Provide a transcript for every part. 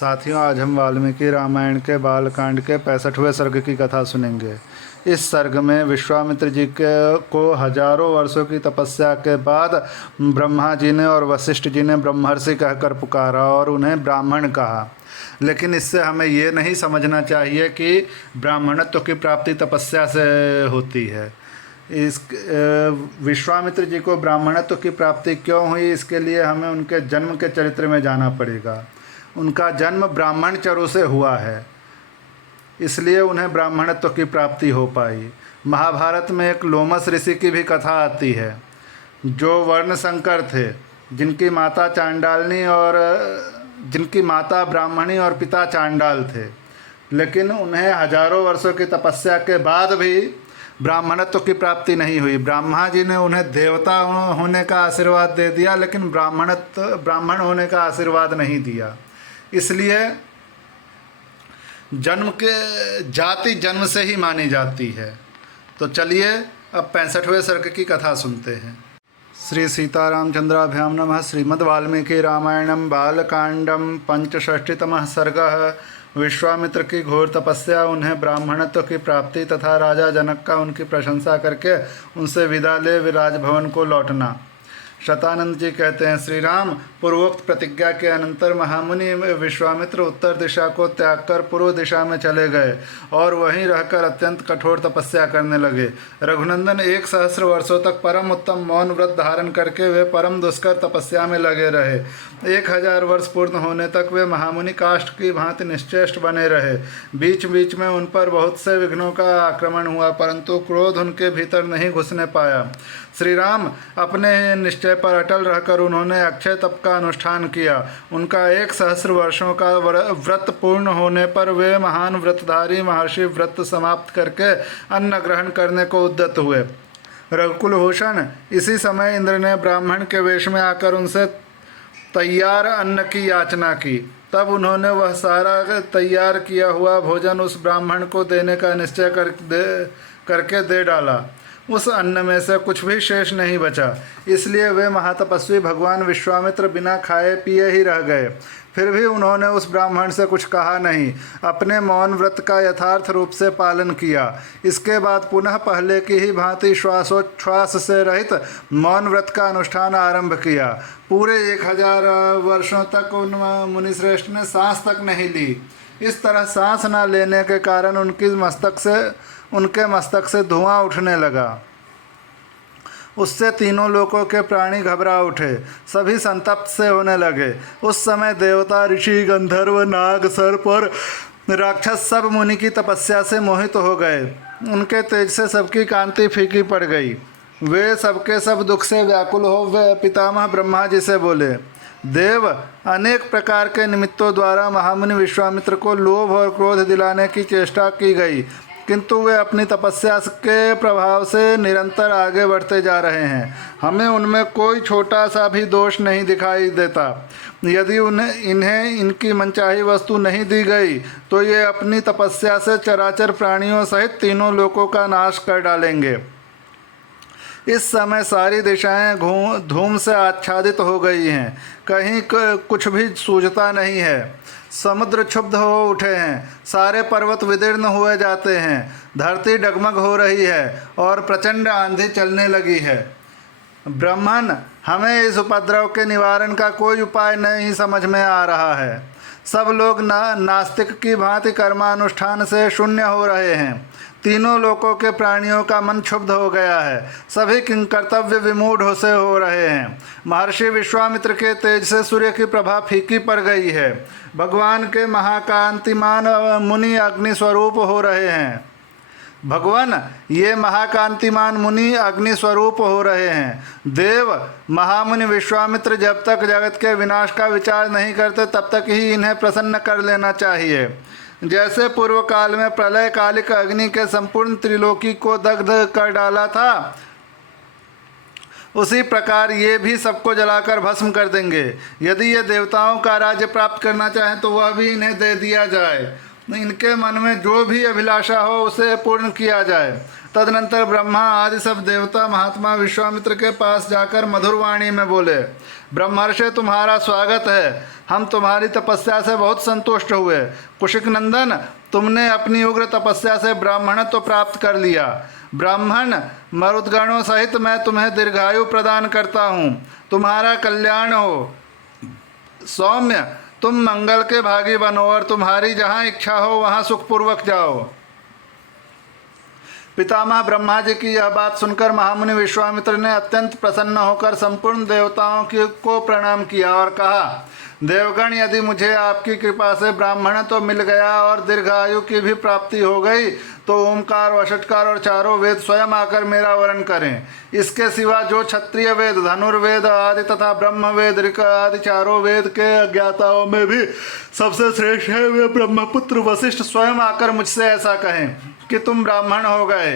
साथियों, आज हम वाल्मीकि रामायण के बालकांड के 65वें सर्ग की कथा सुनेंगे। इस सर्ग में विश्वामित्र जी को हजारों वर्षों की तपस्या के बाद ब्रह्मा जी ने और वशिष्ठ जी ने ब्रह्मर्षि कहकर पुकारा और उन्हें ब्राह्मण कहा। लेकिन इससे हमें ये नहीं समझना चाहिए कि ब्राह्मणत्व की प्राप्ति तपस्या से होती है। इस विश्वामित्र जी को ब्राह्मणत्व की प्राप्ति क्यों हुई, इसके लिए हमें उनके जन्म के चरित्र में जाना पड़ेगा। उनका जन्म ब्राह्मण चरों से हुआ है, इसलिए उन्हें ब्राह्मणत्व की प्राप्ति हो पाई। महाभारत में एक लोमस ऋषि की भी कथा आती है, जो वर्ण संकर थे, जिनकी माता ब्राह्मणी और पिता चांडाल थे। लेकिन उन्हें हजारों वर्षों की तपस्या के बाद भी ब्राह्मणत्व की प्राप्ति नहीं हुई। ब्रह्मा जी ने उन्हें देवता होने का आशीर्वाद दे दिया, लेकिन ब्राह्मण होने का आशीर्वाद नहीं दिया। इसलिए जाति जन्म से ही मानी जाती है। तो चलिए अब 65वें सर्ग की कथा सुनते हैं। श्री सीतारामचंद्राभ्याम नमः। श्रीमद् वाल्मीकि रामायणम बालकांडम 65तमः सर्गः। विश्वामित्र की घोर तपस्या, उन्हें ब्राह्मणत्व की प्राप्ति तथा राजा जनक का उनकी प्रशंसा करके उनसे विदा ले राजभवन को लौटना। शतानंद जी कहते हैं, श्री राम पूर्वोक्त प्रतिज्ञा के अनंतर महामुनि विश्वामित्र उत्तर दिशा को त्याग कर पूर्व दिशा में चले गए और वहीं रहकर अत्यंत कठोर तपस्या करने लगे। रघुनंदन 1 सहस्र वर्षों तक परम उत्तम मौन व्रत धारण करके वे परम दुष्कर तपस्या में लगे रहे। 1000 वर्ष पूर्ण होने तक वे महामुनि काष्ठ की भांति निश्चेष्ट बने रहे। बीच बीच में उन पर बहुत से विघ्नों का आक्रमण हुआ, परंतु क्रोध उनके भीतर नहीं घुसने पाया। श्री राम अपने निश्चय पर अटल रहकर उन्होंने अक्षय तप का अनुष्ठान किया। उनका 1 सहस्र वर्षों का व्रत पूर्ण होने पर वे महान व्रतधारी महर्षि व्रत समाप्त करके अन्न ग्रहण करने को उद्यत हुए। रघुकुल भूषण, इसी समय इंद्र ने ब्राह्मण के वेश में आकर उनसे तैयार अन्न की याचना की। तब उन्होंने वह सारा तैयार किया हुआ भोजन उस ब्राह्मण को देने का निश्चय करके दे डाला। उस अन्न में से कुछ भी शेष नहीं बचा। इसलिए वे महातपस्वी भगवान विश्वामित्र बिना खाए पिए ही रह गए। फिर भी उन्होंने उस ब्राह्मण से कुछ कहा नहीं, अपने मौन व्रत का यथार्थ रूप से पालन किया। इसके बाद पुनः पहले की ही भांति श्वासोच्छ्वास से रहित मौन व्रत का अनुष्ठान आरंभ किया। पूरे 1000 वर्षों तक उन मुनिश्रेष्ठ ने सांस तक नहीं ली। इस तरह सांस न लेने के कारण उनके मस्तक से धुआं उठने लगा। उससे तीनों लोकों के प्राणी घबरा उठे, सभी संतप्त से होने लगे। उस समय देवता, ऋषि, गंधर्व, नाग, सर्प और राक्षस सब मुनि की तपस्या से मोहित हो गए। उनके तेज से सबकी कांति फीकी पड़ गई। वे सबके सब दुख से व्याकुल हो वे पितामह ब्रह्मा जी से बोले, देव, अनेक प्रकार के निमित्तों द्वारा महामुनि विश्वामित्र को लोभ और क्रोध दिलाने की चेष्टा की गई, किंतु वे अपनी तपस्या के प्रभाव से निरंतर आगे बढ़ते जा रहे हैं। हमें उनमें कोई छोटा सा भी दोष नहीं दिखाई देता। यदि इन्हें इनकी मनचाही वस्तु नहीं दी गई तो ये अपनी तपस्या से चराचर प्राणियों सहित तीनों लोकों का नाश कर डालेंगे। इस समय सारी दिशाएं धूम से आच्छादित हो गई हैं, कहीं कुछ भी सूझता नहीं है। समुद्र क्षुब्ध हो उठे हैं, सारे पर्वत विदीर्ण हुए जाते हैं, धरती डगमग हो रही है और प्रचंड आंधी चलने लगी है। ब्रह्मन, हमें इस उपद्रव के निवारण का कोई उपाय नहीं समझ में आ रहा है। सब लोग नास्तिक की भांति कर्मानुष्ठान से शून्य हो रहे हैं। तीनों लोकों के प्राणियों का मन क्षुब्ध हो गया है, सभी किंकर्तव्य विमूढ़ से हो रहे हैं। महर्षि विश्वामित्र के तेज से सूर्य की प्रभा फीकी पड़ गई है। भगवान के महाकांतिमान मुनि अग्नि स्वरूप हो रहे हैं। भगवान, ये महाकांतिमान मुनि अग्नि स्वरूप हो रहे हैं। देव, महामुनि विश्वामित्र जब तक जगत के विनाश का विचार नहीं करते तब तक ही इन्हें प्रसन्न कर लेना चाहिए। जैसे पूर्व काल में प्रलय कालिक अग्नि के संपूर्ण त्रिलोकी को दग्ध कर डाला था, उसी प्रकार ये भी सबको जलाकर भस्म कर देंगे। यदि ये देवताओं का राज्य प्राप्त करना चाहें तो वह भी इन्हें दे दिया जाए। इनके मन में जो भी अभिलाषा हो उसे पूर्ण किया जाए। तदनंतर ब्रह्मा आदि सब देवता महात्मा विश्वामित्र के पास जाकर मधुर वाणी में बोले, ब्रह्मर्षि, तुम्हारा स्वागत है। हम तुम्हारी तपस्या से बहुत संतुष्ट हुए। कुशिक नंदन, तुमने अपनी उग्र तपस्या से ब्राह्मणत्व तो प्राप्त कर लिया। ब्राह्मण मरुदगणों सहित मैं तुम्हें दीर्घायु प्रदान करता हूँ। तुम्हारा कल्याण हो। सौम्य, तुम मंगल के भागी बनो और तुम्हारी जहाँ इच्छा हो वहाँ सुखपूर्वक जाओ। पितामह ब्रह्मा जी की यह बात सुनकर महामुनि विश्वामित्र ने अत्यंत प्रसन्न होकर संपूर्ण देवताओं को प्रणाम किया और कहा, देवगण, यदि मुझे आपकी कृपा से ब्राह्मण तो मिल गया और दीर्घायु की भी प्राप्ति हो गई तो ओमकार, वषटकार और चारों वेद स्वयं आकर मेरा वर्ण करें। इसके सिवा जो क्षत्रिय वेद, धनुर्वेद आदि तथा ब्रह्म वेद, ऋक आदि चारों वेद के अज्ञाताओं में भी सबसे श्रेष्ठ है, वे ब्रह्मपुत्र वशिष्ठ स्वयं आकर मुझसे ऐसा कहें कि तुम ब्राह्मण हो गए।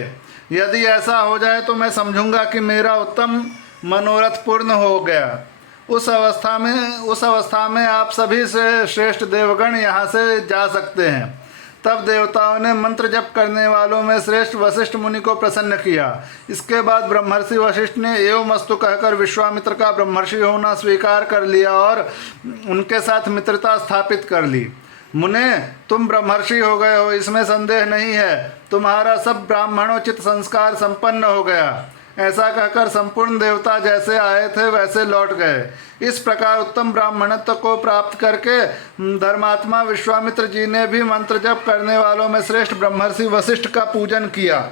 यदि ऐसा हो जाए तो मैं समझूंगा कि मेरा उत्तम मनोरथ पूर्ण हो गया। उस अवस्था में आप सभी से श्रेष्ठ देवगण यहाँ से जा सकते हैं। तब देवताओं ने मंत्र जप करने वालों में श्रेष्ठ वशिष्ठ मुनि को प्रसन्न किया। इसके बाद ब्रह्मर्षि वशिष्ठ ने एवमस्तु कहकर विश्वामित्र का ब्रह्मर्षि होना स्वीकार कर लिया और उनके साथ मित्रता स्थापित कर ली। मुने, तुम ब्रह्मर्षि हो गए हो, इसमें संदेह नहीं है। तुम्हारा सब ब्राह्मणोचित संस्कार संपन्न हो गया। ऐसा कहकर संपूर्ण देवता जैसे आए थे वैसे लौट गए। इस प्रकार उत्तम ब्राह्मणत्व को प्राप्त करके धर्मात्मा विश्वामित्र जी ने भी मंत्र जप करने वालों में श्रेष्ठ ब्रह्मर्षि वशिष्ठ का पूजन किया।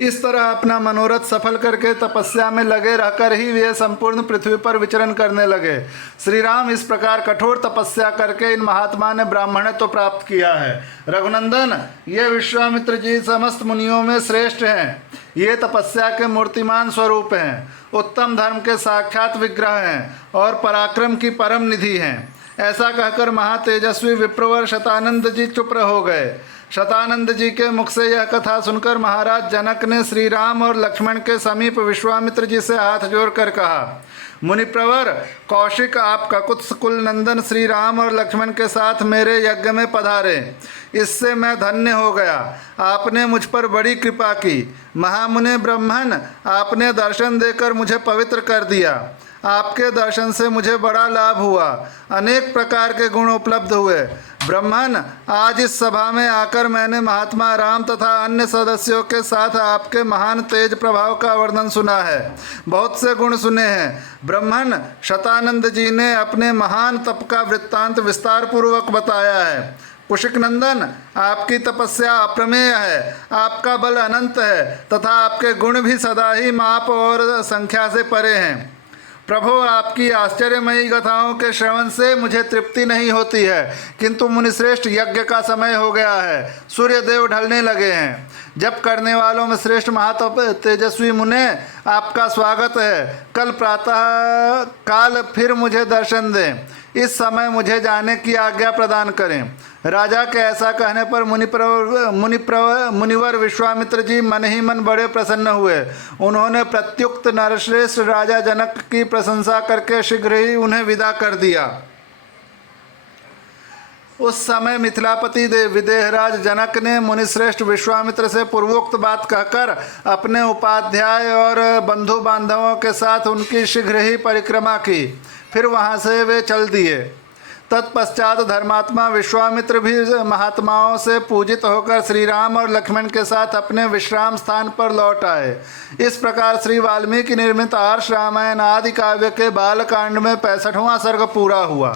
इस तरह अपना मनोरथ सफल करके तपस्या में लगे रहकर ही वे संपूर्ण पृथ्वी पर विचरण करने लगे। श्री राम इस प्रकार कठोर तपस्या करके इन महात्मा ने ब्राह्मणत्व तो प्राप्त किया है। रघुनंदन, ये विश्वामित्र जी समस्त मुनियों में श्रेष्ठ हैं। ये तपस्या के मूर्तिमान स्वरूप हैं, उत्तम धर्म के साक्षात विग्रह हैं और पराक्रम की परम निधि हैं। ऐसा कहकर महातेजस्वी विप्रवर शतानंद जी चुप हो गए। शतानंद जी के मुख से यह कथा सुनकर महाराज जनक ने श्री राम और लक्ष्मण के समीप विश्वामित्र जी से हाथ जोड़कर कहा, मुनिप्रवर, कौशिक आप ककुत्स कुल नंदन श्री राम और लक्ष्मण के साथ मेरे यज्ञ में पधारे। इससे मैं धन्य हो गया। आपने मुझ पर बड़ी कृपा की। महामुनि ब्रह्मन, आपने दर्शन देकर मुझे पवित्र कर दिया। आपके दर्शन से मुझे बड़ा लाभ हुआ। अनेक प्रकार के गुण उपलब्ध हुए। ब्रह्मन, आज इस सभा में आकर मैंने महात्मा राम तथा अन्य सदस्यों के साथ आपके महान तेज प्रभाव का वर्णन सुना है। बहुत से गुण सुने हैं। ब्रह्मन, शतानंद जी ने अपने महान तप का वृत्तांत विस्तार पूर्वक बताया है। कुशिक नंदन, आपकी तपस्या अप्रमेय है, आपका बल अनंत है तथा आपके गुण भी सदा ही माप और संख्या से परे हैं। प्रभु, आपकी आश्चर्यमयी कथाओं के श्रवण से मुझे तृप्ति नहीं होती है, किंतु मुनिश्रेष्ठ यज्ञ का समय हो गया है। सूर्य देव ढलने लगे हैं। जप करने वालों में श्रेष्ठ महातप तेजस्वी मुने, आपका स्वागत है। कल प्रातः काल फिर मुझे दर्शन दें। इस समय मुझे जाने की आज्ञा प्रदान करें। राजा के ऐसा कहने पर मुनिवर विश्वामित्र जी मन ही मन बड़े प्रसन्न हुए। उन्होंने प्रत्युक्त नरश्रेष्ठ राजा जनक की प्रशंसा करके शीघ्र ही उन्हें विदा कर दिया। उस समय मिथिलापति विदेहराज जनक ने मुनिश्रेष्ठ विश्वामित्र से पूर्वोक्त बात कहकर अपने उपाध्याय और बंधु बांधवों के साथ उनकी शीघ्र ही परिक्रमा की। फिर वहाँ से वे चल दिए। तत्पश्चात धर्मात्मा विश्वामित्र भी महात्माओं से पूजित होकर श्री राम और लक्ष्मण के साथ अपने विश्राम स्थान पर लौट आए। इस प्रकार श्री वाल्मीकि निर्मित आर्ष रामायण आदि काव्य के बालकांड में 65वां सर्ग पूरा हुआ।